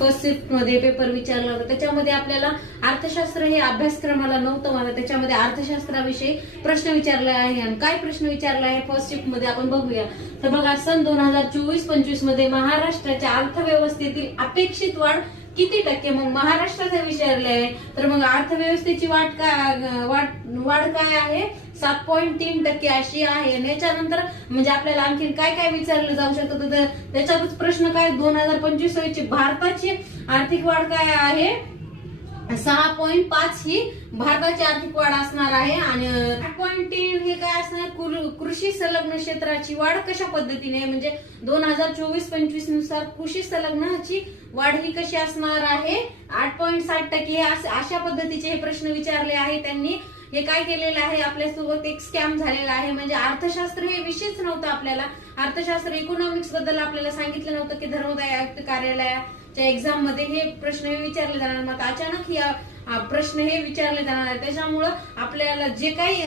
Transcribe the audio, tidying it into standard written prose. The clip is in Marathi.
फर्स्ट शिफ्ट मध्ये पेपर विचारला होता, त्याच्यामध्ये आपल्याला अर्थशास्त्र हे अभ्यासक्रमाला नव्हतं मला, त्याच्यामध्ये अर्थशास्त्राविषयी प्रश्न विचारला आहे. आणि काय प्रश्न विचारला आहे फर्स्ट शिफ्ट मध्ये आपण बघूया. तर बघा, सन 2024-25 मध्ये महाराष्ट्राच्या अर्थव्यवस्थेतील अपेक्षित वाढ किती टक्के. मग महाराष्ट्राचं विचारले आहे, तर मग अर्थव्यवस्थेची वाढ काय आहे, 7.3% अशी आहे. आणि याच्यानंतर म्हणजे आपल्याला आणखी काय काय विचारलं जाऊ शकतं, तर त्याच्यातच प्रश्न काय 2025 ची भारताची आर्थिक वाढ काय आहे, 6.5 ही भारताची आर्थिक वाढ असणार आहे. आणि 8.3 हे काय असणार, कृषी संलग्न क्षेत्राची वाढ कशा पद्धतीने, म्हणजे 2024-25 नुसार कृषी संलग्नाची वाढ ही कशी असणार आहे, 8.60%. अशा पद्धतीचे हे प्रश्न विचारले आहे त्यांनी. हे काय केलेलं आहे, आपल्यासोबत एक स्कॅम झालेला आहे. म्हणजे अर्थशास्त्र हे विषयच नव्हतं आपल्याला, अर्थशास्त्र इकॉनॉमिक्स बद्दल आपल्याला सांगितलं नव्हतं की धर्मदाय आयुक्त कार्यालयाच्या एक्झाम मध्ये हे प्रश्न विचारले जाणार. मग अचानक प्रश्न हे विचारले जाणार आहे. त्याच्यामुळं आपल्याला जे काही